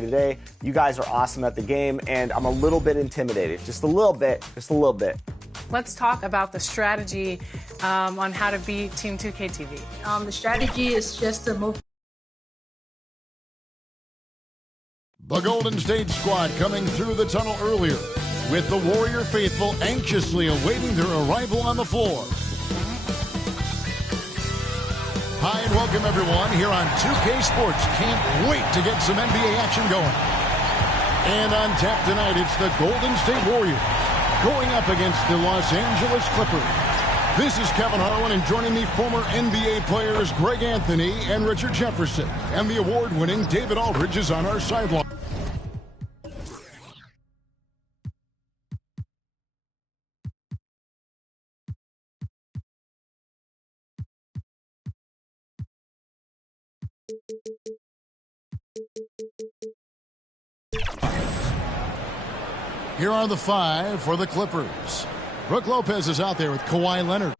today. You guys are awesome at the game, and I'm a little bit intimidated. Just a little bit. Let's talk about the strategy on how to beat Team 2K TV. The strategy is just to move. The Golden State squad coming through the tunnel earlier, with the Warrior faithful anxiously awaiting their arrival on the floor. Hi and welcome everyone here on 2K Sports. Can't wait to get some NBA action going. And on tap tonight, it's the Golden State Warriors going up against the Los Angeles Clippers. This is Kevin Harlan, and joining me, former NBA players Greg Anthony and Richard Jefferson. And the award-winning David Aldridge is on our sideline. Here are the five for the Clippers. Brook Lopez is out there with Kawhi Leonard.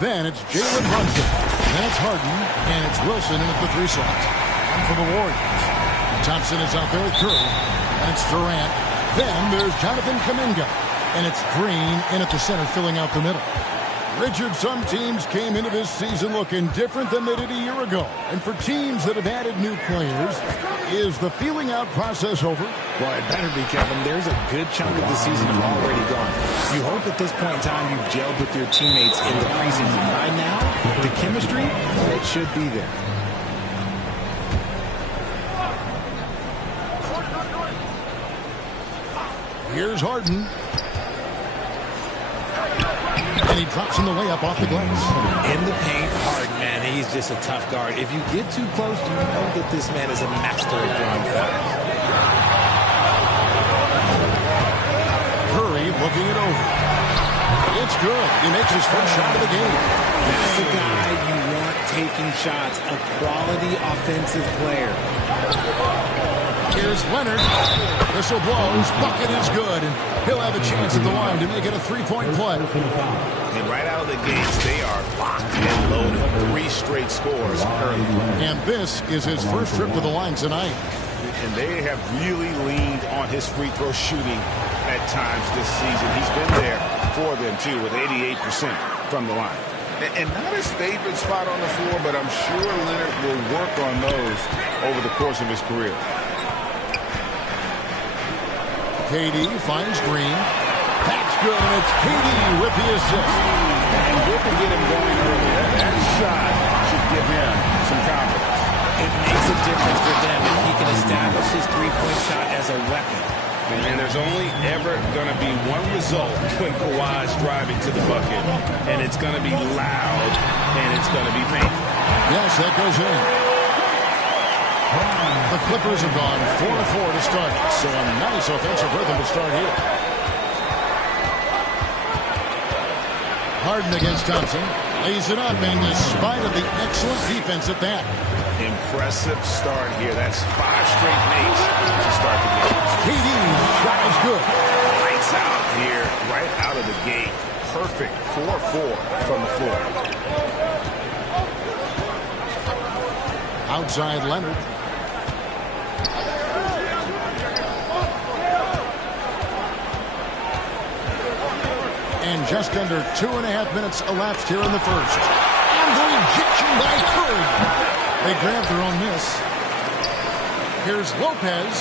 Then it's Jalen Brunson. Then it's Harden. And it's Wilson in at the 3 slot. And for the Warriors, Thompson is out there with Curry. And it's Durant. Then there's Jonathan Kuminga. And it's Green in at the center, filling out the middle. Richard, some teams came into this season looking different than they did a year ago. And for teams that have added new players, is the feeling out process over? Well, it better be, Kevin. There's a good chunk of the season already gone. You hope at this point in time you've gelled with your teammates in the preseason. By now, the chemistry, it should be there. Here's Harden. And he drops in the layup off the glass. In the paint, Harden, man, he's just a tough guard. If you get too close, you know that this man is a master of drawing fouls. Curry looking it over. It's good. He makes his first shot of the game. That's the guy you want taking shots, a quality offensive player. Here's Leonard. Whistle blows. Bucket is good. And he'll have a chance at the line to make it a three-point play. And right out of the gates, they are locked and loaded. 3 straight scores early. And this is his first trip to the line tonight. And they have really leaned on his free throw shooting at times this season. He's been there for them, too, with 88% from the line. And not his favorite spot on the floor, but I'm sure Leonard will work on those over the course of his career. KD finds Green. That's good, and it's KD with the assist. And good to get him going early. That shot should give him some confidence. It makes a difference for them if he can establish his three-point shot as a weapon. And there's only ever going to be one result when Kawhi's driving to the bucket, and it's going to be loud, and it's going to be painful. Yes, that goes in. The Clippers have gone 4-4 to start, so a nice offensive rhythm to start here. Harden against Thompson. Lays it up, and despite of the excellent defense at that. Impressive start here. That's 5 straight makes to start the game. KD's shot is good. Lights out here, right out of the gate. Perfect 4-4 from the floor. Outside Leonard. And just under 2.5 minutes elapsed here in the first. And the rejection by Curry. They grabbed their own miss. Here's Lopez.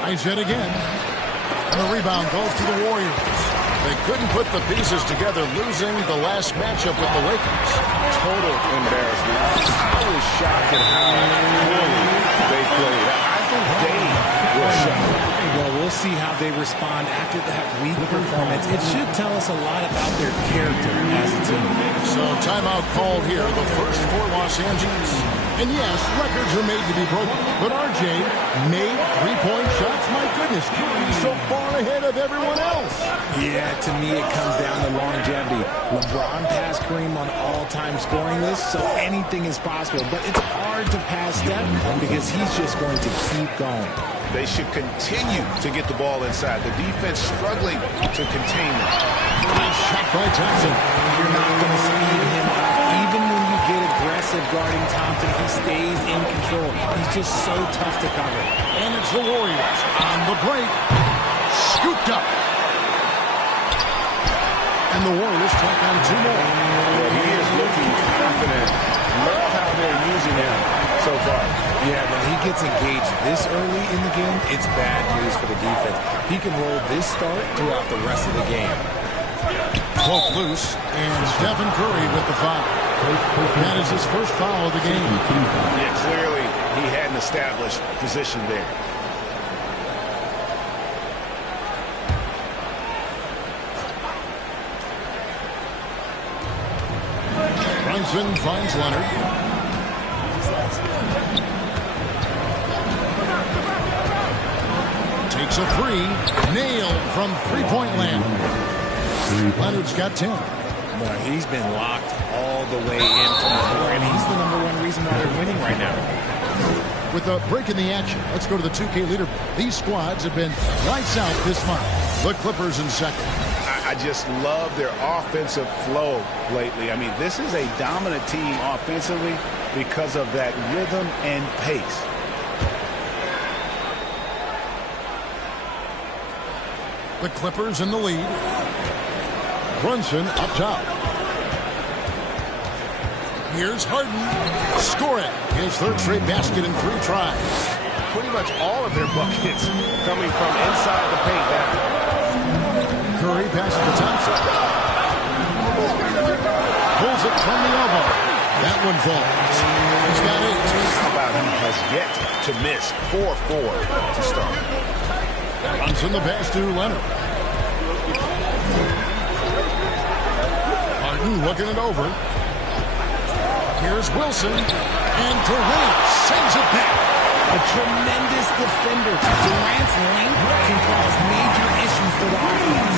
Tries it again. And the rebound goes to the Warriors. They couldn't put the pieces together, losing the last matchup with the Lakers. Total embarrassment. I was shocked at how poorly they played. I think they were shocked. Well, we'll see how they respond after that weak performance. It should tell us a lot about their character as a team. So timeout called here, the first for Los Angeles. And yes, records are made to be broken. But RJ made three-point shots. My goodness, Curry's so far ahead of everyone else. Yeah, to me it comes down to longevity. LeBron passed Kareem on all-time scoring list, so anything is possible. But it's hard to pass Steph because he's just going to keep going. They should continue to get the ball inside. The defense struggling to contain them. Nice shot by Thompson. You're not going to speed him up. Even when you get aggressive guarding Thompson, he stays in control. He's just so tough to cover. And it's the Warriors on the break. Scooped up. And the Warriors tack on two more. Well, he is looking confident. Love how they're using him so far. Yeah, when he gets engaged this early in the game, it's bad news for the defense. He can roll this start throughout the rest of the game. Broke loose, and Stephen Curry with the foul. That is his first foul of the game. Yeah, clearly he had an established position there. Brunson finds Leonard. Takes a three. Nailed from three-point land. Leonard's got 10. Well, he's been locked all the way in from the floor, and he's the #1 reason why they're winning right now. With a break in the action, let's go to the 2K leaderboard. These squads have been lights out this month. The Clippers in second. I just love their offensive flow lately. I mean, this is a dominant team offensively because of that rhythm and pace. The Clippers in the lead. Brunson up top. Here's Harden. Score it. His third straight basket in 3 tries. Pretty much all of their buckets coming from inside the paint now. Curry passes to Thompson. Pulls it from the elbow. That one falls. He's got 8. How about he has yet to miss 4-4 to start. Brunson the pass to Leonard. Harden looking it over. Here's Wilson. And Durant sends it back. A tremendous defender. Durant's length can cause major issues for the offense.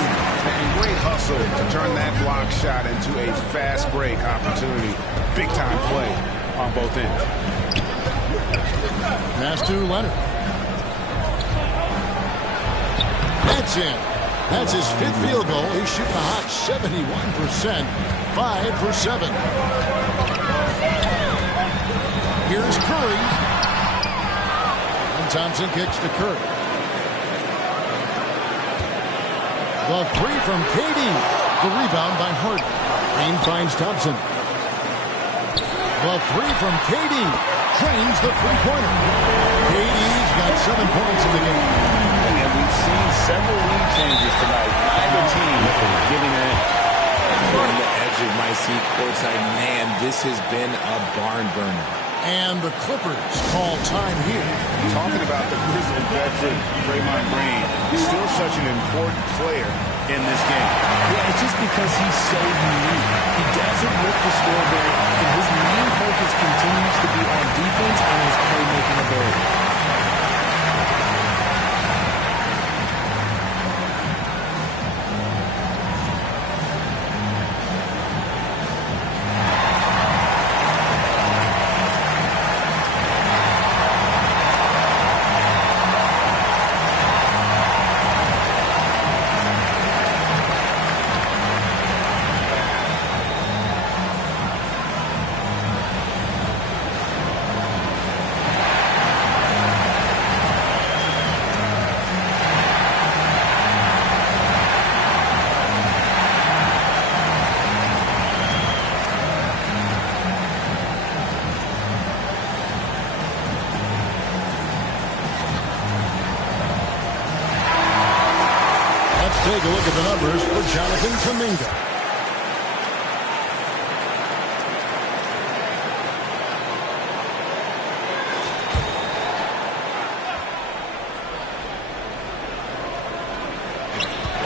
And great hustle to turn that block shot into a fast break opportunity. Big time play on both ends. Pass to Leonard. That's in. That's his 5th field goal. He's shooting a hot 71%. 5 for 7. Here's Curry. And Thompson kicks to Curry. The 3 from KD. The rebound by Harden. Green finds Thompson. The 3 from KD. Drains the three-pointer. KD's got 7 points in the game. And we've seen several lead changes tonight. Neither team giving it in. On the edge of my seat courtside, man, this has been a barn burner. And the Clippers call time here. Talking about the Grizzlies veteran Draymond Green, he's still such an important player in this game. Yeah, it's just because he's so unique. He doesn't look to score very often. His main focus continues to be on defense and his playmaking ability. Take a look at the numbers for Jonathan Kuminga.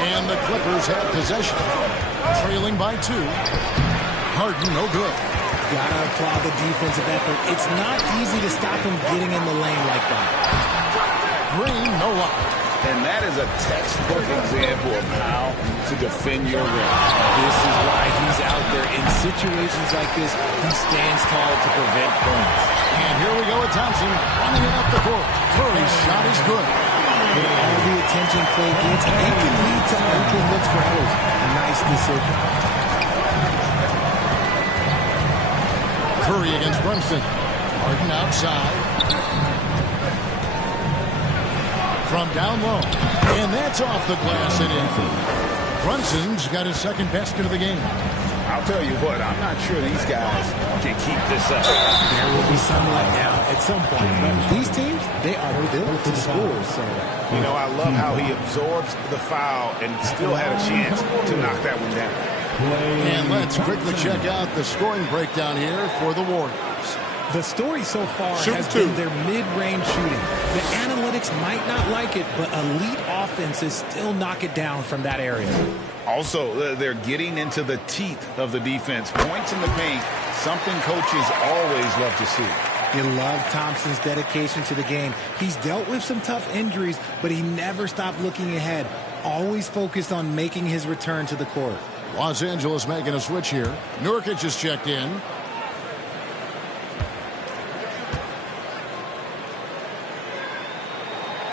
And the Clippers have possession, trailing by 2. Harden, no good. Gotta applaud the defensive effort. It's not easy to stop him getting in the lane like that. Green, no luck. And that is a textbook example of how to defend your rim. This is why he's out there in situations like this. He stands tall to prevent points. And here we go with Thompson running it up the court. Curry's shot is good. With all the attention Clay gets, it can lead to open looks for others. Nice decision. Curry against Brunson. Harden outside. From down low. And that's off the glass and in. Brunson's got his second basket of the game. I'll tell you what, I'm not sure these guys can keep this up. There will be some letdown at some point. But these teams, they are built to score. So, you know, I love how he absorbs the foul and still had a chance to knock that one down. And let's quickly check out the scoring breakdown here for the Warriors. The story so far has been their mid-range shooting. The analytics might not like it, but elite offenses still knock it down from that area. Also, they're getting into the teeth of the defense. Points in the paint, something coaches always love to see. You love Thompson's dedication to the game. He's dealt with some tough injuries, but he never stopped looking ahead. Always focused on making his return to the court. Los Angeles making a switch here. Nurkic has checked in.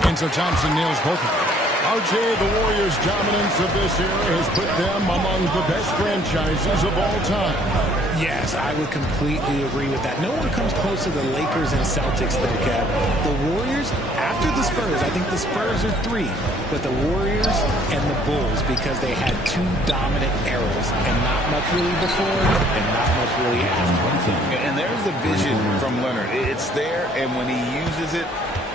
And so Thompson nails both of them. RJ, the Warriors' dominance of this era has put them among the best franchises of all time. Yes, I would completely agree with that. No one comes close to the Lakers and Celtics, though, Kev. The Warriors, after the Spurs, I think the Spurs are 3, but the Warriors and the Bulls, because they had 2 dominant eras, and not much really before, and not much really after. And there's the vision from Leonard. It's there, and when he uses it,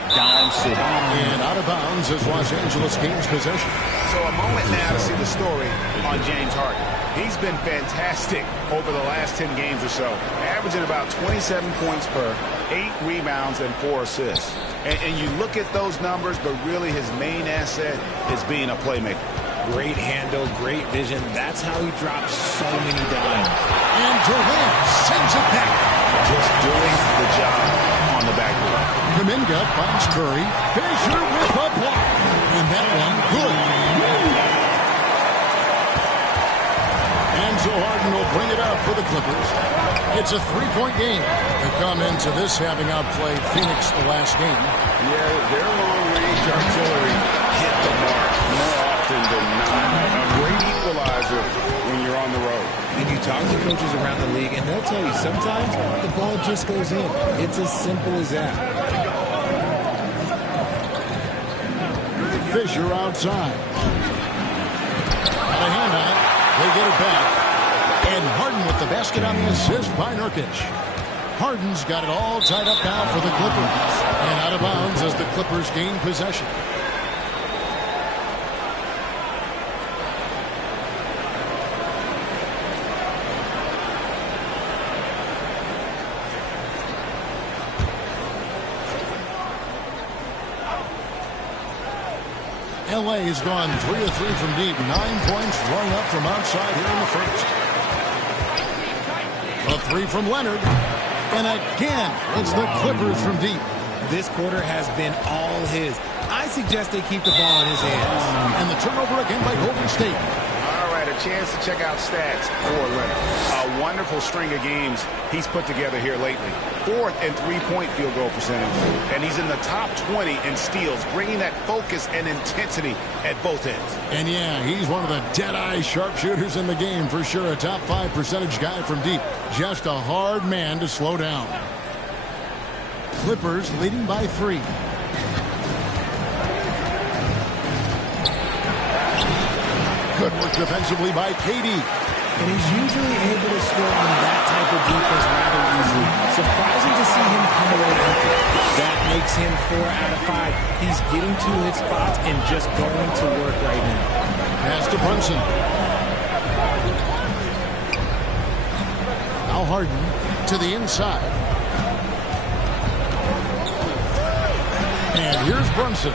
Dime City. And out of bounds as Los Angeles gains possession. So a moment now to see the story on James Harden. He's been fantastic over the last 10 games or so, averaging about 27 points per, 8 rebounds, and 4 assists. And you look at those numbers, but really his main asset is being a playmaker. Great handle, great vision. That's how he drops so many dimes. And Durant sends it back. Just doing the job on the backboard. Kuminga finds Curry. Fisher with a block. And that one good. And so Harden will bring it up for the Clippers. It's a 3-point game. They come into this having outplayed Phoenix the last game. Yeah, their long-range artillery hit the mark more often than not. A great equalizer when you're on the road. And you talk to coaches around the league, and they'll tell you sometimes the ball just goes in. It's as simple as that. Fisher outside. Got a hand on it. They get it back. And Harden with the basket on the assist by Nurkic. Harden's got it all tied up now for the Clippers. And out of bounds as the Clippers gain possession. LA has gone 3 of 3 from deep. 9 points rung up from outside here in the first. A 3 from Leonard. And again, it's the Clippers from deep. This quarter has been all his. I suggest they keep the ball in his hands. And the turnover again by Golden State. All right, a chance to check out stats for Leonard. A wonderful string of games he's put together here lately. 4th in three-point field goal percentage. And he's in the top 20 in steals, bringing that focus and intensity at both ends. And yeah, he's one of the dead-eye sharpshooters in the game for sure. A top 5 percentage guy from deep. Just a hard man to slow down. Clippers leading by 3. Good work defensively by KD. and he's usually able to score on that type of defense rather easily. Surprising to see him come away empty. That makes him 4 out of 5. He's getting to his spots and just going to work right now. Pass to Brunson. Now Harden to the inside. And here's Brunson.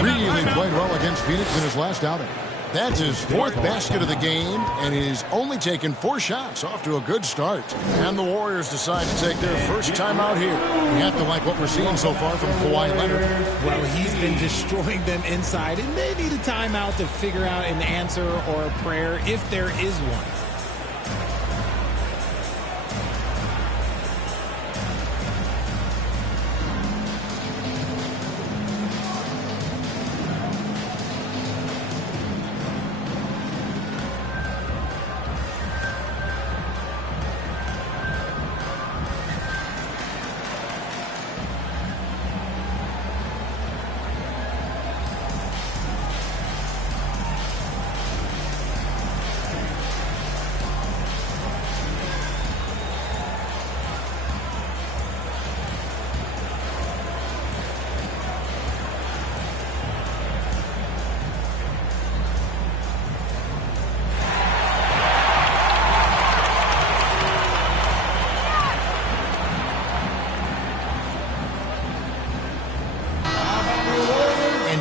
Really played well against Phoenix in his last outing. That's his 4th basket of the game, and he's only taken 4 shots. Off to a good start. And the Warriors decide to take their first time out here. We have to like what we're seeing so far from Kawhi Leonard. Well, he's been destroying them inside, and they need a timeout to figure out an answer or a prayer if there is one.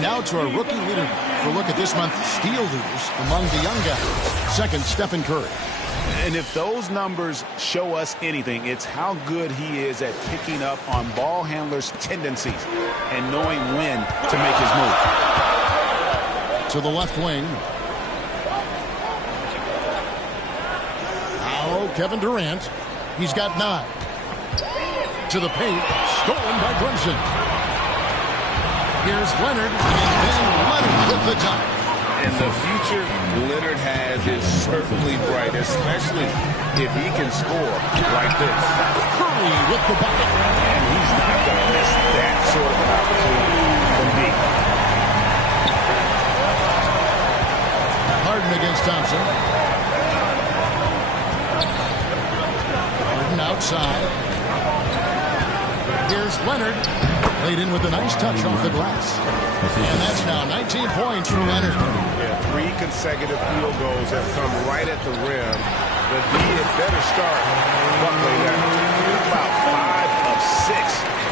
Now to our rookie leader for a look at this month's steal leaders among the young guys. Second, Stephen Curry. And if those numbers show us anything, it's how good he is at picking up on ball handlers' tendencies and knowing when to make his move. To the left wing. Now Kevin Durant. He's got 9. To the paint. Stolen by Brunson. Here's Leonard, and then Leonard with the dunk. And the future Leonard has is certainly bright, especially if he can score like this. Curry with the bucket. And he's not going to miss that sort of an opportunity from deep. Harden against Thompson. Harden outside. Here's Leonard. Laid in with a nice touch off the glass. And that's now 19 points for Leonard. Yeah, 3 consecutive field goals have come right at the rim. The D had better start Buckley there. About 5 of 6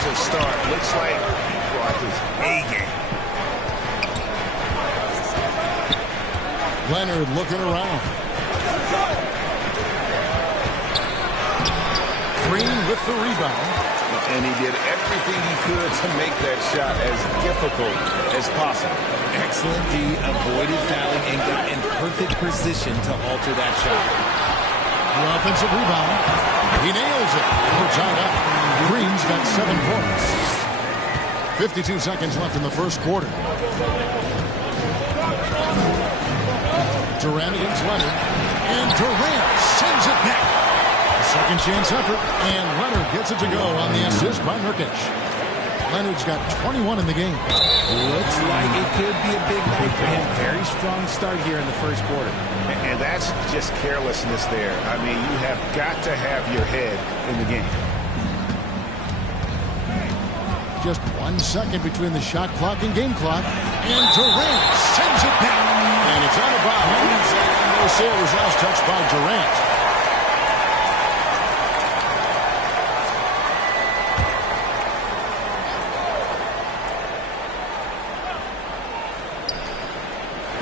to start. Looks like he brought his A game. Leonard looking around. Green with the rebound. And he did everything he could to make that shot as difficult as possible. Excellent D, avoided fouling and got in perfect position to alter that shot. The offensive rebound. He nails it. We're tied up. Green's got 7 points. 52 seconds left in the first quarter. Durant against Leonard. And Durant sends it back. Second chance effort, and Leonard gets it to go on the assist by Nurkic. Leonard's got 21 in the game. Looks like it could be a big night for him. Very strong start here in the first quarter. And that's just carelessness there. I mean, you have got to have your head in the game. Just 1 second between the shot clock and game clock. And Durant sends it back. And it's out of bounds. And no sailors last touched by Durant.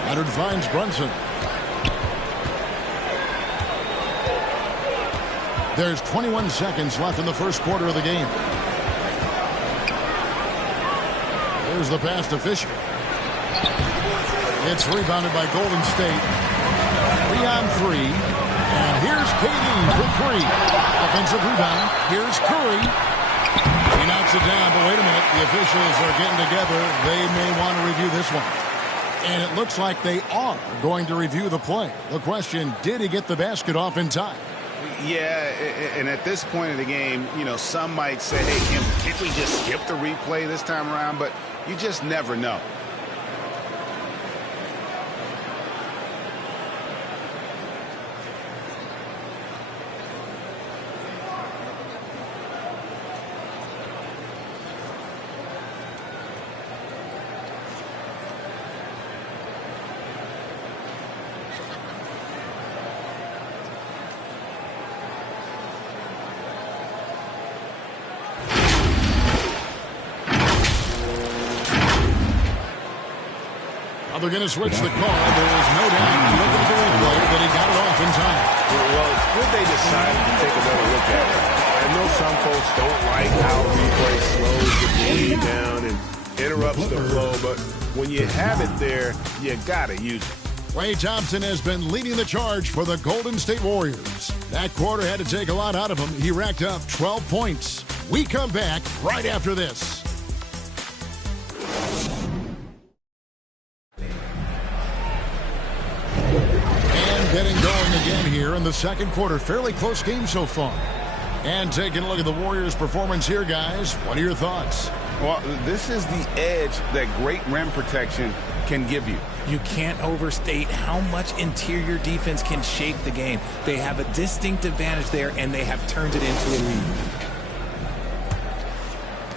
Leonard finds Brunson. There's 21 seconds left in the first quarter of the game. There's the pass to Fisher. It's rebounded by Golden State. 3 on 3. And here's KD for 3. Offensive rebound. Here's Curry. He knocks it down, but wait a minute. The officials are getting together. They may want to review this one. And it looks like they are going to review the play. The question, did he get the basket off in time? Yeah, and at this point in the game, you know, some might say, hey, can't we just skip the replay this time around? But you just never know. Well, they're going to switch the call. There is no doubt, looking at the replay, that he got it off in time. Well, it's good they decided to take another look at it. I know some folks don't like how replay slows the game down and interrupts the flow, but when you have it there, you got to use it. Klay Thompson has been leading the charge for the Golden State Warriors. That quarter had to take a lot out of him. He racked up 12 points. We come back right after this. And getting going again here in the second quarter. Fairly close game so far. And taking a look at the Warriors' performance here, guys. What are your thoughts? Well, this is the edge that great rim protection can give you. You can't overstate how much interior defense can shape the game. They have a distinct advantage there, and they have turned it into a lead.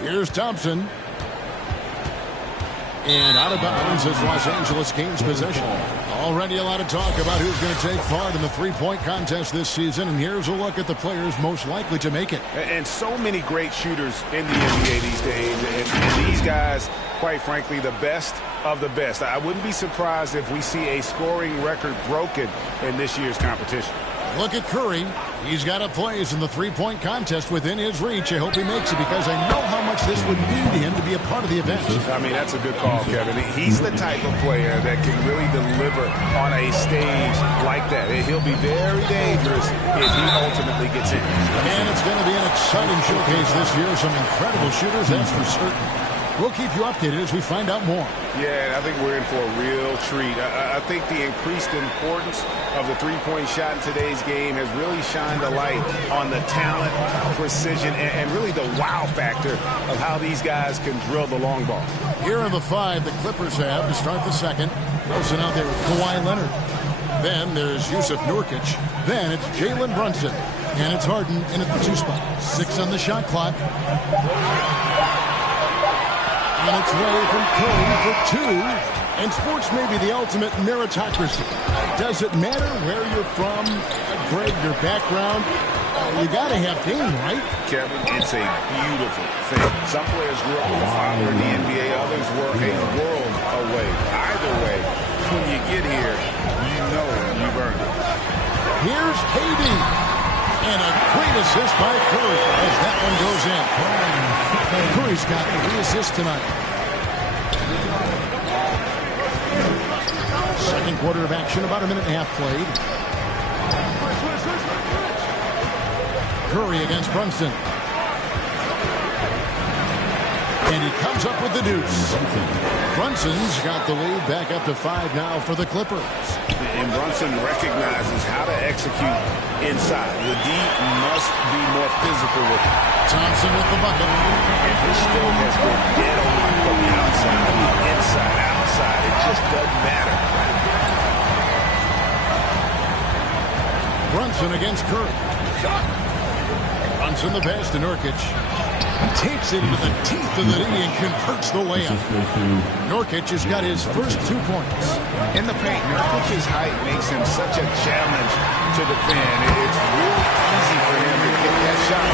Here's Thompson. And out of bounds as Los Angeles gains possession. Already a lot of talk about who's going to take part in the three-point contest this season, and here's a look at the players most likely to make it. And so many great shooters in the NBA these days, and these guys, quite frankly, the best of the best. I wouldn't be surprised if we see a scoring record broken in this year's competition. Look at Curry. He's got a place in the three-point contest within his reach. I hope he makes it because I know how much this would mean to him to be a part of the event. I mean, that's a good call, Kevin. He's the type of player that can really deliver on a stage like that. He'll be very dangerous if he ultimately gets in. And it's going to be an exciting showcase this year. Some incredible shooters, that's for certain. We'll keep you updated as we find out more. Yeah, I think we're in for a real treat. I think the increased importance of the three-point shot in today's game has really shined a light on the talent, precision, and really the wow factor of how these guys can drill the long ball. Here are the five the Clippers have to start the second. Wilson out there with Kawhi Leonard. Then there's Yusuf Nurkic. Then it's Jalen Brunson. And it's Harden in at the 2 spot. 6 on the shot clock. And it's Ray from Curry for 2. And sports may be the ultimate meritocracy. Does it matter where you're from, Greg, your background? You got to have game, right? Kevin, it's a beautiful thing. Some players grew up with a father in the NBA. Others were a world away. Either way, when you get here, you know you've earned it. Here's KD. And a great assist by Curry as that one goes in. Curry's got 3 assists tonight. Second quarter of action, about a minute and a half played. Curry against Brunson. And he comes up with the deuce. Brunson's got the lead back up to 5 now for the Clippers. And Brunson recognizes how to execute inside. The D must be more physical with him. Thompson with the bucket. And his stroke has been dead on from the outside, the inside, outside. It just doesn't matter. Brunson against Curry. Brunson the pass to Nurkic. Takes it into the teeth of the knee and converts the layup. Nurkic has got his first 2 points. In the paint, Nurkic's height makes him such a challenge to defend. It's really easy for him to get that shot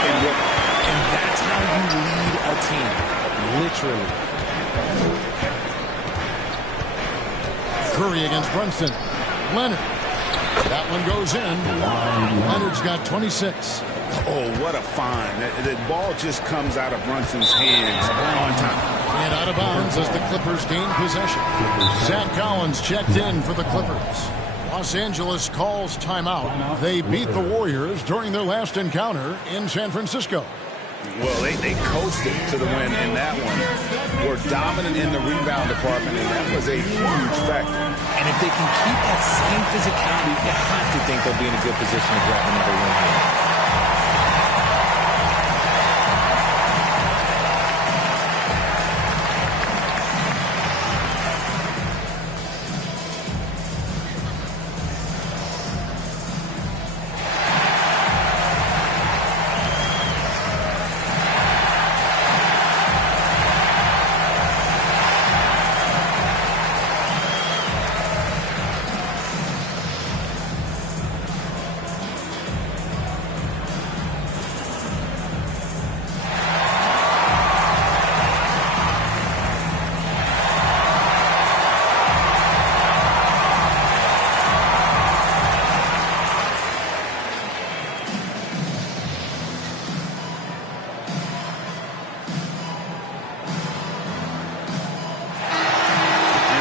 and whip. And that's how you lead a team, literally. Curry against Brunson. Leonard. That one goes in. Leonard's got 26. Oh, what a find. The ball just comes out of Brunson's hands on time. And out of bounds as the Clippers gain possession. Zach Collins checked in for the Clippers. Los Angeles calls timeout. They beat the Warriors during their last encounter in San Francisco. Well, they coasted to the win in that one. Were dominant in the rebound department, and that was a huge factor. And if they can keep that same physicality, you have to think they'll be in a good position to grab another win here.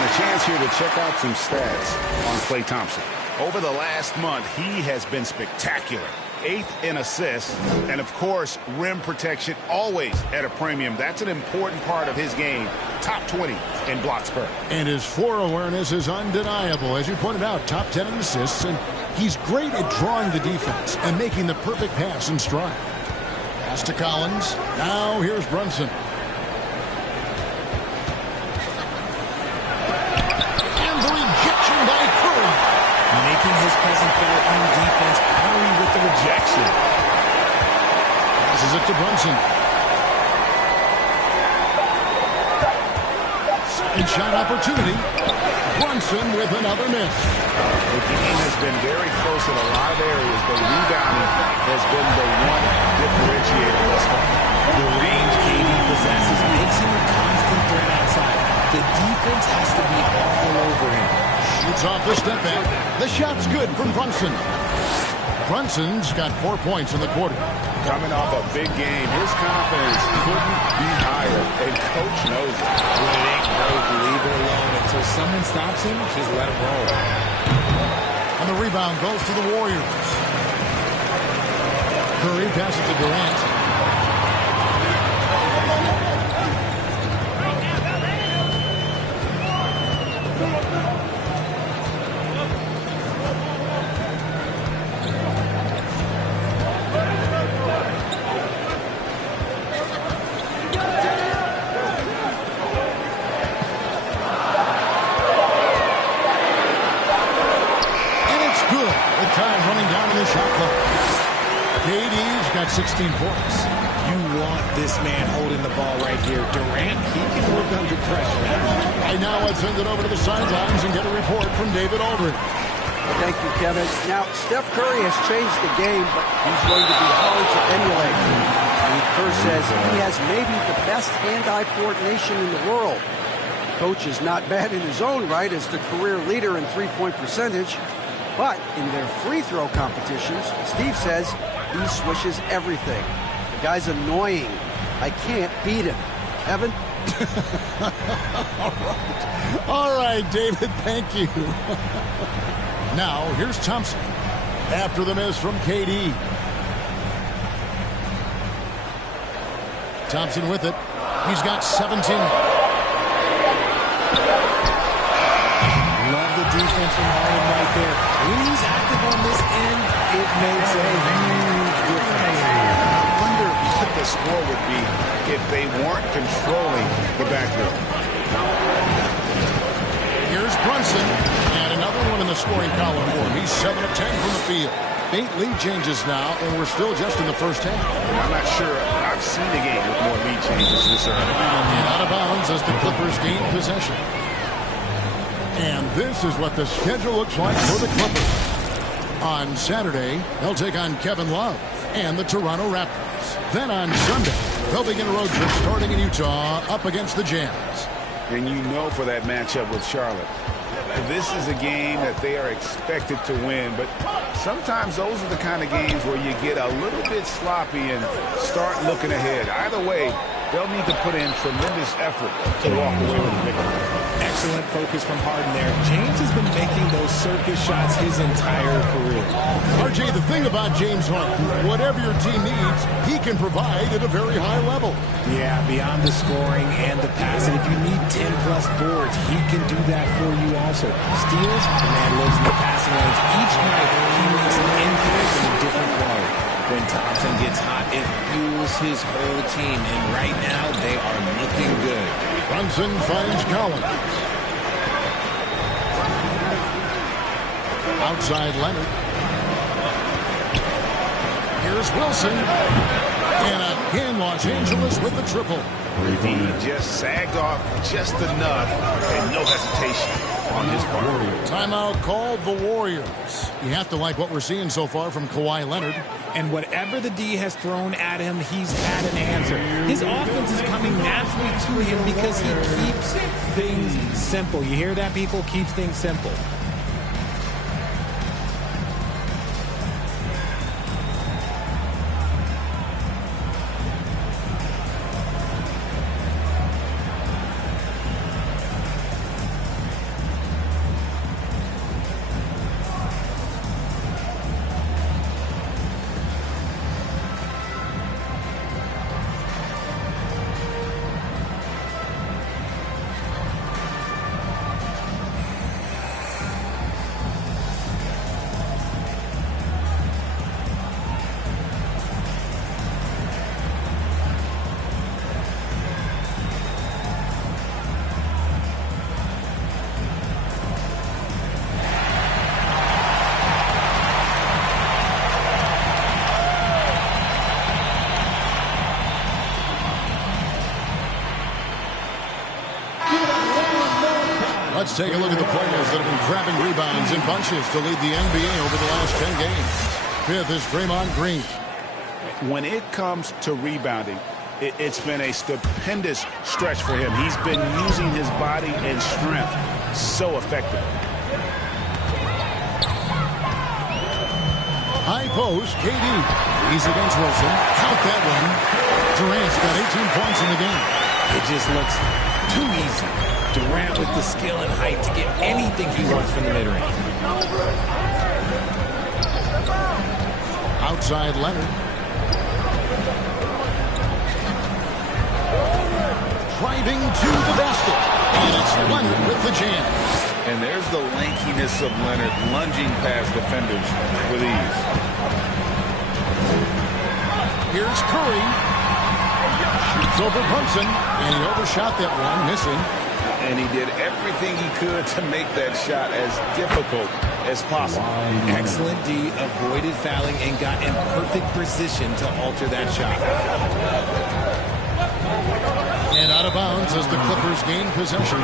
a chance here to check out some stats on Klay Thompson. Over the last month, he has been spectacular. 8th in assists, and of course, rim protection always at a premium. That's an important part of his game. Top 20 in blocks per. And his floor awareness is undeniable. As you pointed out, top 10 in assists, and he's great at drawing the defense and making the perfect pass in stride. Pass to Collins. Now here's Brunson. And the rejection by Curry. Making his presence felt on defense. Curry with the rejection. Passes it to Brunson. Second shot opportunity. Brunson with another miss. The game has been very close in a lot of areas, but rebounding has been the one differentiator thus far. The range KD possesses makes him a constant threat outside. The defense has to be all over him. Shoots off the step back. The shot's good from Brunson. Brunson's got 4 points in the quarter. Coming off a big game, his confidence couldn't be higher, and Coach knows it. When it ain't broke, leave it alone. Until someone stops him, just let him roll. And the rebound goes to the Warriors. Curry passes to Durant. KD's got 16 points. You want this man holding the ball right here. Durant, he can work under pressure now. Right now, let's send it over to the sidelines and get a report from David Aldridge. Thank you, Kevin. Now, Steph Curry has changed the game, but he's going to be hard to emulate. Steve Kerr says he has maybe the best hand-eye coordination in the world. Coach is not bad in his own right as the career leader in three-point percentage, but in their free throw competitions, Steve says he swishes everything. The guy's annoying. I can't beat him. Evan? All right, David, thank you. Now, here's Thompson after the miss from KD. Thompson with it. He's got 17. Love the defense from Harden right there. When he's active on this end, it makes a huge difference. I wonder what the score would be if they weren't controlling the backcourt. Here's Brunson, and another one in the scoring column for him. He's 7 of 10 from the field. 8 lead changes now, and we're still just in the first half. I'm not sure I've seen a game with more lead changes this early. And out of bounds as the Clippers gain possession. And this is what the schedule looks like for the Clippers. On Saturday, they'll take on Kevin Love and the Toronto Raptors. Then on Sunday, they'll begin a road trip starting in Utah up against the Jazz. And you know for that matchup with Charlotte, this is a game that they are expected to win, but sometimes those are the kind of games where you get a little bit sloppy and start looking ahead. Either way, they'll need to put in tremendous effort to walk away with a victory. Excellent focus from Harden there. James has been making those circus shots his entire career. RJ, the thing about James Harden, whatever your team needs, he can provide at a very high level. Yeah, beyond the scoring and the passing, if you need 10-plus boards, he can do that for you also. Steals, the man lives in the passing lanes. Each night, he makes an impact in a different quality. When Thompson gets hot, it fuels his whole team, and right now, they are looking good. Brunson finds Collins. Outside Leonard. Here's Wilson. And again, Los Angeles with the triple. He just sagged off just enough and no hesitation on his part. Timeout called the Warriors. You have to like what we're seeing so far from Kawhi Leonard. And whatever the D has thrown at him, he's had an answer. His offense is coming naturally to him because he keeps things simple. You hear that, people? Keeps things simple. Let's take a look at the players that have been grabbing rebounds in bunches to lead the NBA over the last 10 games. Fifth is Draymond Green. When it comes to rebounding, it's been a stupendous stretch for him. He's been using his body and strength so effectively. High post, KD. He's against Wilson. Count that one. Durant's got 18 points in the game. It just looks too easy. Durant with the skill and height to get anything he wants from the mid-range. Outside Leonard. Driving to the basket. And it's Leonard with the jam. And there's the lankiness of Leonard lunging past defenders with ease. Here's Curry. Shoots over Brunson. And he overshot that one, missing. And he did everything he could to make that shot as difficult as possible. Excellent D, avoided fouling and got in perfect position to alter that shot. And out of bounds as the Clippers gain possession.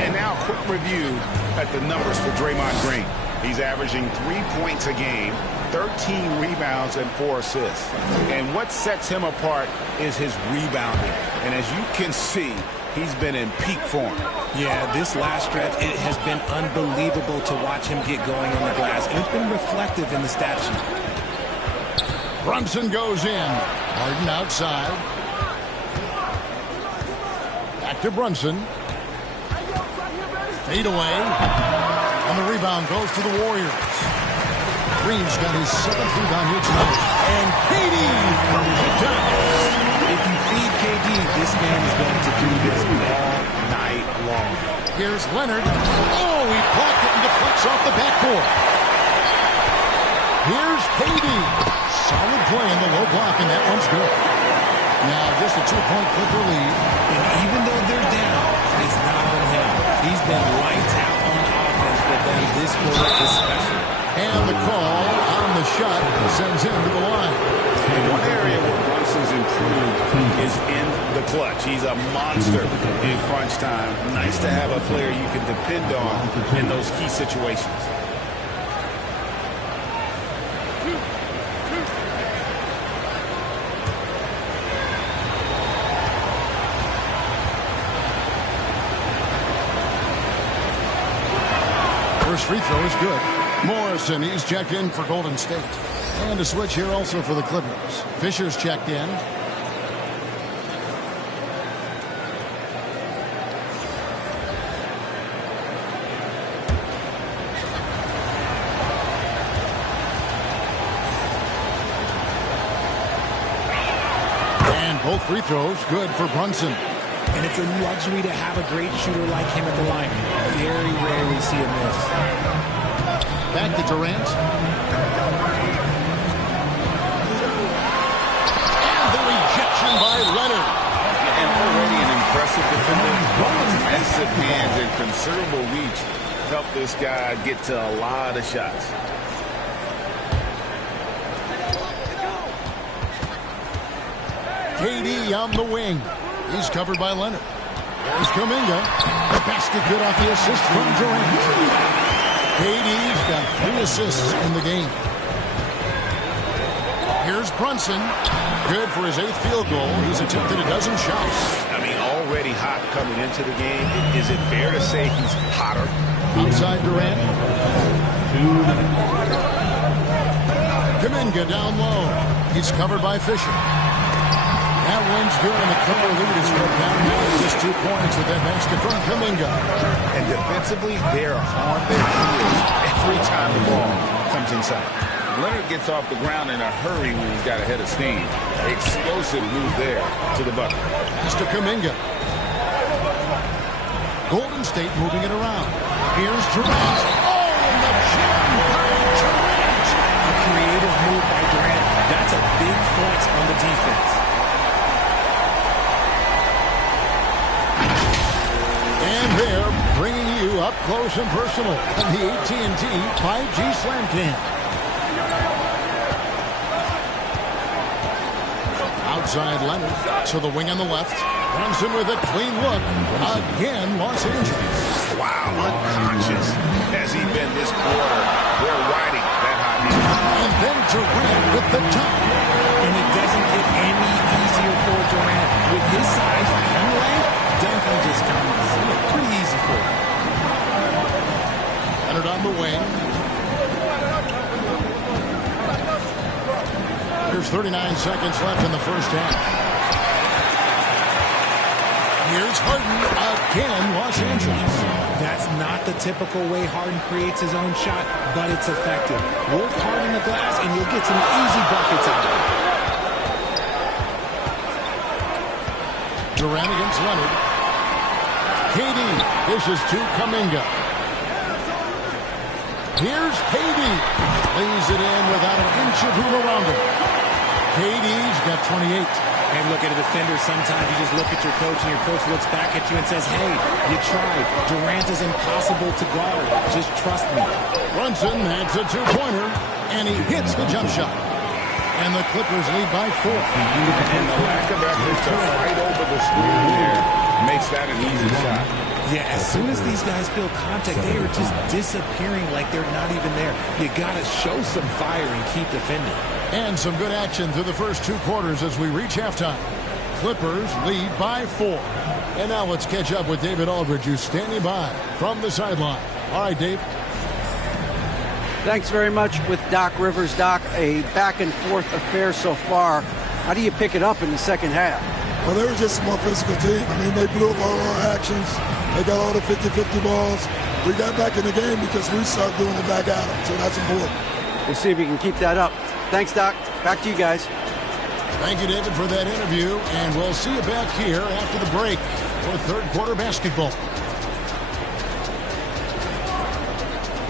And now a quick review at the numbers for Draymond Green. He's averaging 3 points a game, 13 rebounds, and 4 assists. And what sets him apart is his rebounding. And as you can see, he's been in peak form. Yeah, this last stretch, it has been unbelievable to watch him get going on the glass. And it's been reflective in the stat sheet. Brunson goes in. Harden outside. Back to Brunson. Fade away. And the rebound goes to the Warriors. Green's got his 7th rebound here tonight. And KD throws it down. If you feed KD, this man is going to do this all night long. Here's Leonard. Oh, he blocked it and deflects off the backboard. Here's KD. Solid play in the low block, and that one's good. Now just a 2-point Clipper lead. And even though they're down, it's not on him. He's been lights out on offense for them this quarter especially. And the call on the shot sends him to the line. And one area where Brunson's improved is in the clutch. He's a monster in crunch time. Nice to have a player you can depend on in those key situations. First free throw is good. Morrison, he's checked in for Golden State. And a switch here also for the Clippers. Fisher's checked in. And both free throws good for Brunson. And it's a luxury to have a great shooter like him at the line. Very rarely see a miss. Back to Durant. And the rejection by Leonard. And already an impressive defender. Massive hands and considerable reach help this guy get to a lot of shots. KD on the wing. He's covered by Leonard. There's Kuminga. The basket good off the assist from Durant. KD's got 3 assists in the game. Here's Brunson. Good for his 8th field goal. He's attempted a dozen shots. I mean, already hot coming into the game. Is it fair to say he's hotter? Outside Durant. Kuminga down low. He's covered by Fisher. That one's good, and the Clipper lead is cut down now to just 2 points with that basket from Kuminga. And defensively, they're on their heels every time the ball comes inside. Leonard gets off the ground in a hurry when he's got a head of steam. Explosive move there to the bucket. Pass to Kuminga. Golden State moving it around. Here's Durant. Oh, and the jam by Durant. A creative move by Durant. That's a big flex on the defense. And they're bringing you up close and personal on the AT&T 5G Slam Cam. Outside Leonard to the wing on the left. Brunson with a clean look. Again, Los Angeles. Wow, a in this quarter. They're riding that hot hand. And then Durant with the dunk. And it doesn't get any easier for Durant. With his size and length, dunking just comes pretty easy for him. Leonard on the wing. There's 39 seconds left in the first half. Here's Harden again, Los Angeles. That's not the typical way Harden creates his own shot, but it's effective. Work hard in the glass, and you'll get some easy buckets out of it. Durant against Leonard. KD dishes to Kuminga. Here's KD. Lays it in without an inch of room around him. KD's got 28. And look at a defender, sometimes you just look at your coach and your coach looks back at you and says, hey, you tried. Durant is impossible to guard. Just trust me. Brunson adds a two-pointer, and he hits the jump shot. And the Clippers lead by 4. And the lack of effort to fight over the screen there makes that an easy shot. Yeah, as soon as these guys feel contact, they are just disappearing like they're not even there. You got to show some fire and keep defending. And some good action through the first 2 quarters as we reach halftime. Clippers lead by 4. And now let's catch up with David Aldridge, who's standing by from the sideline. All right, Dave. Thanks very much with Doc Rivers. Doc, a back-and-forth affair so far. How do you pick it up in the second half? Well, they were just a more physical team. I mean, they blew up all our actions. They got all the 50-50 balls. We got back in the game because we started doing it back at them, so that's important. We'll see if you can keep that up. Thanks, Doc. Back to you guys. Thank you, David, for that interview. And we'll see you back here after the break for third quarter basketball.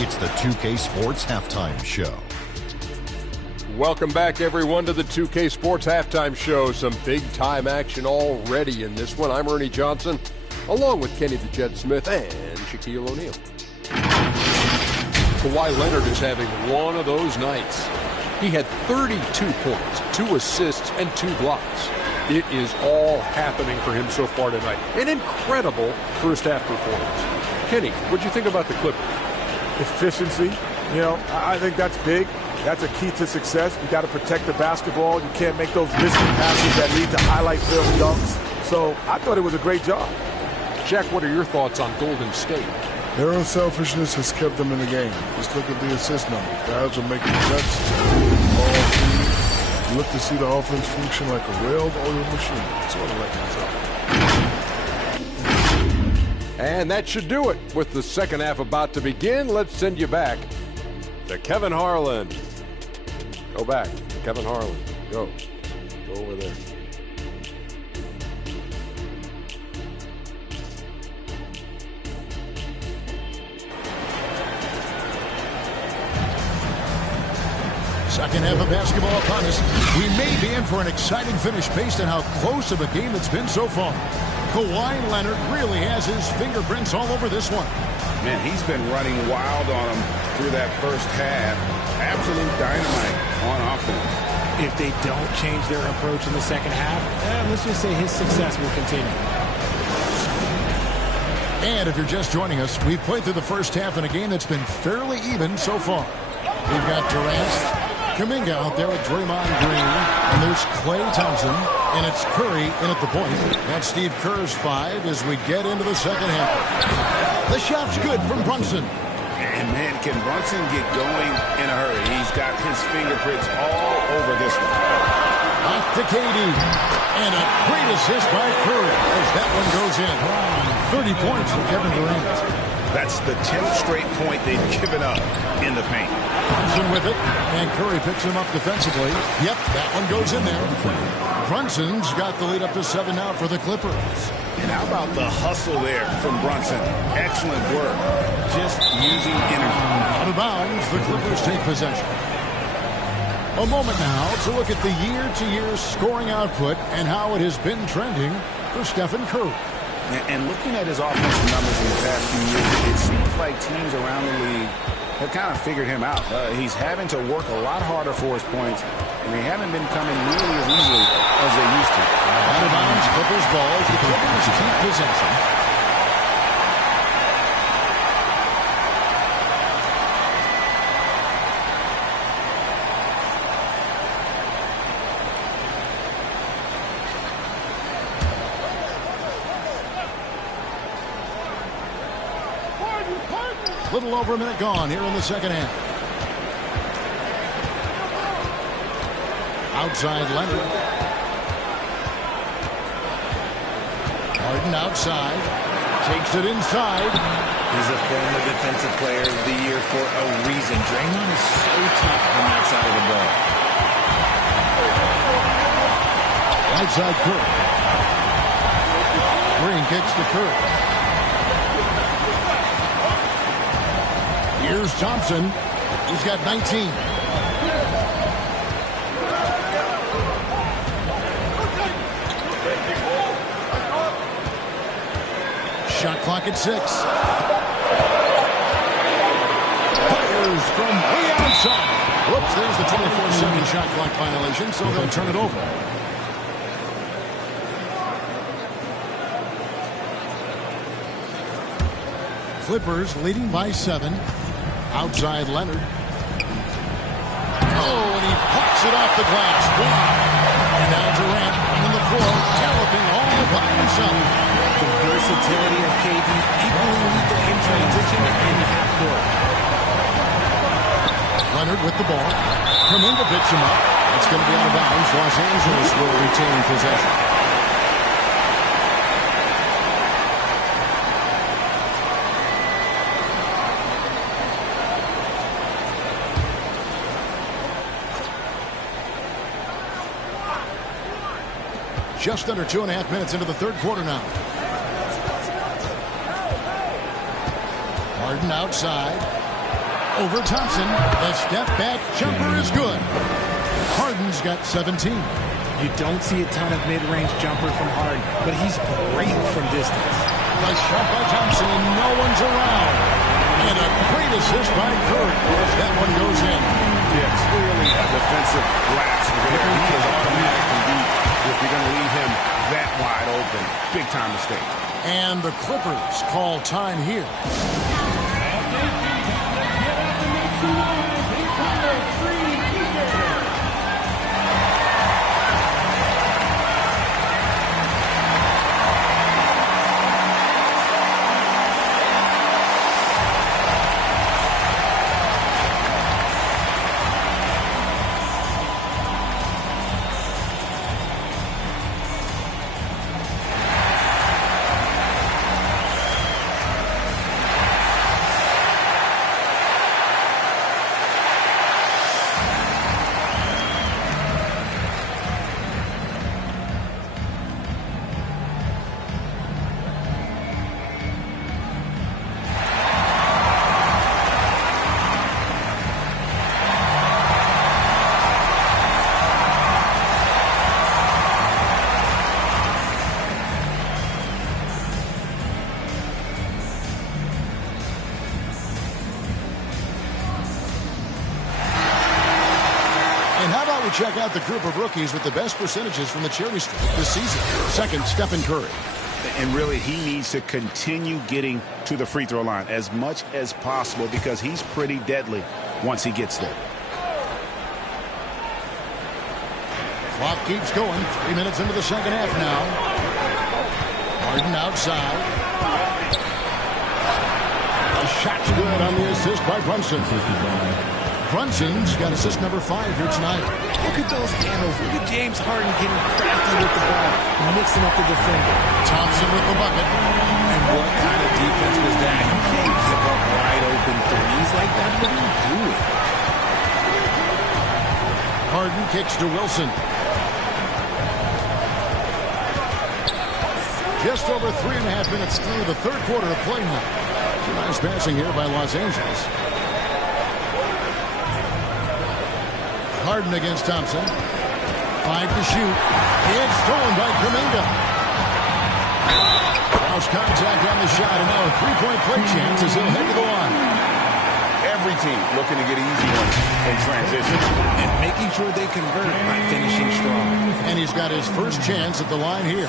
It's the 2K Sports Halftime Show. Welcome back, everyone, to the 2K Sports Halftime Show. Some big-time action already in this one. I'm Ernie Johnson, along with Kenny the Jet Smith and Shaquille O'Neal. Kawhi Leonard is having one of those nights. He had 32 points, 2 assists, and 2 blocks. It is all happening for him so far tonight. An incredible first-half performance. Kenny, what'd you think about the Clippers? Efficiency, I think that's big. That's a key to success. You got to protect the basketball. You can't make those risky passes that lead to highlight film dunks. So I thought it was a great job. Jack, what are your thoughts on Golden State? Their unselfishness has kept them in the game. Just look at the assist numbers. Guys are making cuts, ball feed. You look to see the offense function like a well-oiled machine. Sort of like itself. And that should do it. With the second half about to begin, let's send you back to Kevin Harlan. Go back to Kevin Harlan. Go over there. Second half of basketball upon us. We may be in for an exciting finish based on how close of a game it's been so far. Kawhi Leonard really has his fingerprints all over this one. Man, he's been running wild on him through that first half. Absolute dynamite on offense. If they don't change their approach in the second half, let's just say his success will continue. And if you're just joining us, we've played through the first half in a game that's been fairly even so far. We've got Durant, Kuminga out there with Draymond Green, and there's Klay Thompson, and it's Curry in at the point. That's Steve Kerr's 5 as we get into the second half. The shot's good from Brunson. And man, can Brunson get going in a hurry? He's got his fingerprints all over this one. Off to KD. And a great assist by Curry as that one goes in. 30 points for Kevin Durant. That's the 10th straight point they've given up in the paint. Brunson with it, and Curry picks him up defensively. Yep, that one goes in there. Brunson's got the lead up to 7 now for the Clippers. And how about the hustle there from Brunson? Excellent work. Just using energy. Out of bounds, the Clippers take possession. A moment now to look at the year-to-year scoring output and how it has been trending for Stephen Curry. And looking at his offensive numbers in the past few years, it seems like teams around the league have kind of figured him out. He's having to work a lot harder for his points, and they haven't been coming nearly as easily as they used to. Out of bounds, Clippers ball as the Clippers keep possession. Little over a minute gone here in the second half. Outside Leonard. Harden outside. Takes it inside. He's a former Defensive Player of the Year for a reason. Draymond is so tough on that side of the ball. Right side Curry. Green kicks to Curry. Here's Thompson. He's got 19. Shot clock at 6. Fires from way outside. Whoops, there's the 24-second shot clock violation, so they'll turn it over. Clippers leading by 7. Outside Leonard. Oh, and he pucks it off the glass. Wow. And now Durant on the floor, galloping all by himself. The versatility of KD equally lethal in transition and half court. Leonard with the ball. Kuminga picks him up. It's going to be out of bounds. Los Angeles will retain possession. Just under 2.5 minutes into the third quarter now. Harden outside. Over Thompson. The step back jumper is good. Harden's got 17. You don't see a ton of mid-range jumper from Harden, but he's great from distance. Nice shot by Thompson, and no one's around. And a great assist by Curry. That one goes in. Yeah, clearly a defensive lapse there. He is automatic indeed. If you're going to leave him that wide open, big time mistake. And the Clippers call time here. Check out the group of rookies with the best percentages from the charity stripe this season. Second, Stephen Curry. And really, he needs to continue getting to the free throw line as much as possible because he's pretty deadly once he gets there. Clock keeps going. 3 minutes into the second half now. Harden outside. The shot's good on the assist by Brunson. Brunson's got assist number 5 here tonight. Look at those handles. Look at James Harden getting crafty with the ball, mixing up the defender. Thompson with the bucket. And what kind of defense was that? You can't give up wide open threes like that. What are you doing? Harden kicks to Wilson. Just over 3.5 minutes through the third quarter of play now. Nice passing here by Los Angeles. Harden against Thompson. 5 to shoot. It's stolen by Kuminga. Cross contact on the shot, and now a three-point play chance as he'll head to the line. Every team looking to get easy ones in transition. And making sure they convert by finishing strong. And he's got his first chance at the line here.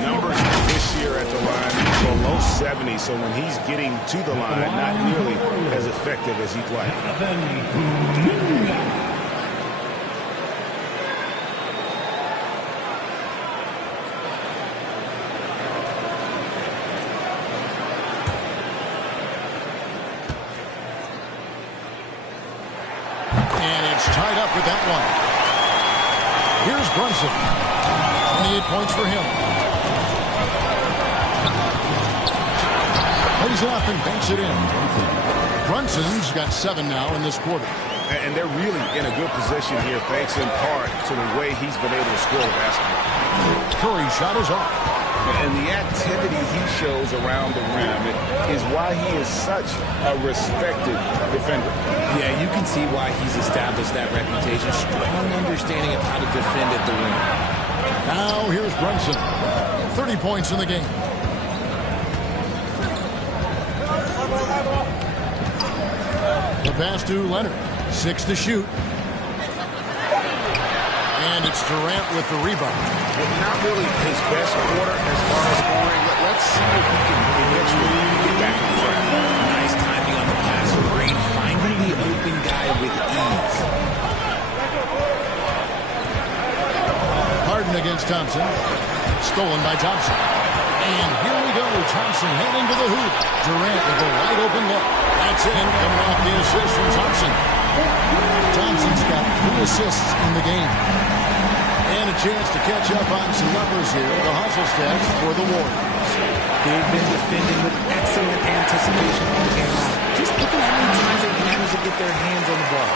Numbers this year at the line below 70, so when he's getting to the line, not nearly as effective as he'd like. And it's tied up with that one. Here's Brunson. 28 points for him. Lays it up and banks it in. Brunson's got 7 now in this quarter. And they're really in a good position here, thanks in part to the way he's been able to score the basketball. Curry's shot is off. And the activity he shows around the rim is why he is such a respected defender. Yeah, you can see why he's established that reputation. Strong understanding of how to defend at the rim. Now here's Brunson. 30 points in the game. The pass to Leonard. 6 to shoot. And it's Durant with the rebound. Not really his best quarter as far as scoring. Let's see if he can eventually get back in front. Nice timing on the pass from Green, finding the open guy with ease. Harden against Thompson. Stolen by Thompson. And here we go. Thompson heading to the hoop. Durant with a wide open look. That's in, coming off the assist from Thompson. Thompson's got 3 assists in the game. And a chance to catch up on some numbers here. The hustle stats for the Warriors. They've been defending with excellent anticipation all game long. Just look at how many times they've managed to get their hands on the ball.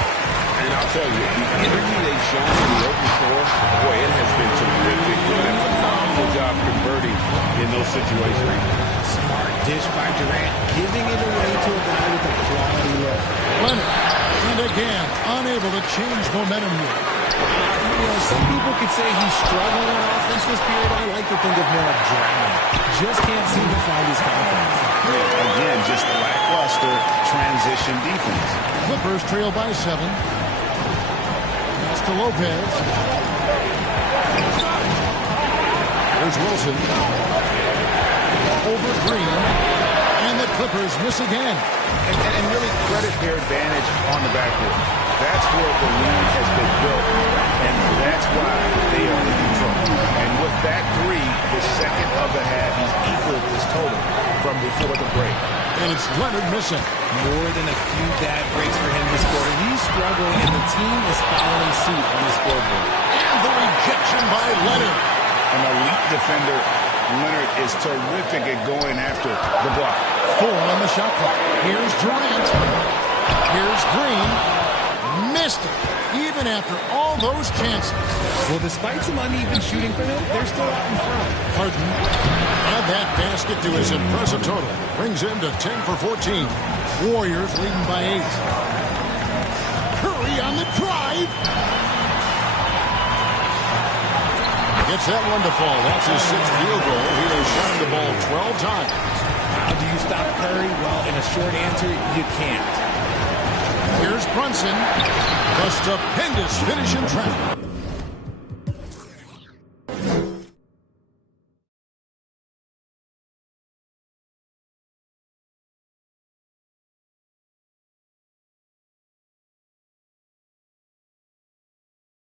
And I'll tell you, the energy they've shown in the open floor, boy, it has been terrific. Doing a phenomenal job converting in those situations. Smart dish by Durant, giving it away to a guy with a quality look. Leonard, and again, unable to change momentum here. You know, some people could say he's struggling on offense this period. I like to think of more of drowning. Just can't seem to find his confidence. Yeah, again, just a lackluster transition defense. Clippers trail by 7. Pass to Lopez. There's Wilson. Over Green. And the Clippers miss again. And really credit their advantage on the backcourt. That's where the lead has been built, and that's why they are in control. And with that 3, the second of the half, he's equaled his total from before the break. And it's Leonard missing. More than a few bad breaks for him this quarter. He's struggling, and the team is following suit on the scoreboard. And the rejection by Leonard. An elite defender, Leonard is terrific at going after the block. 4 on the shot clock. Here's Durant. Here's Green. Missed it, even after all those chances. Well, despite some uneven shooting from him, they're still out in front. Harden add that basket to his impressive total. Brings him to 10 for 14. Warriors leading by 8. Curry on the drive. Gets that one to fall. That's his 6th field goal. He has shot the ball 12 times. How do you stop Curry? Well, in a short answer, you can't. Here's Brunson. A stupendous finish in traffic.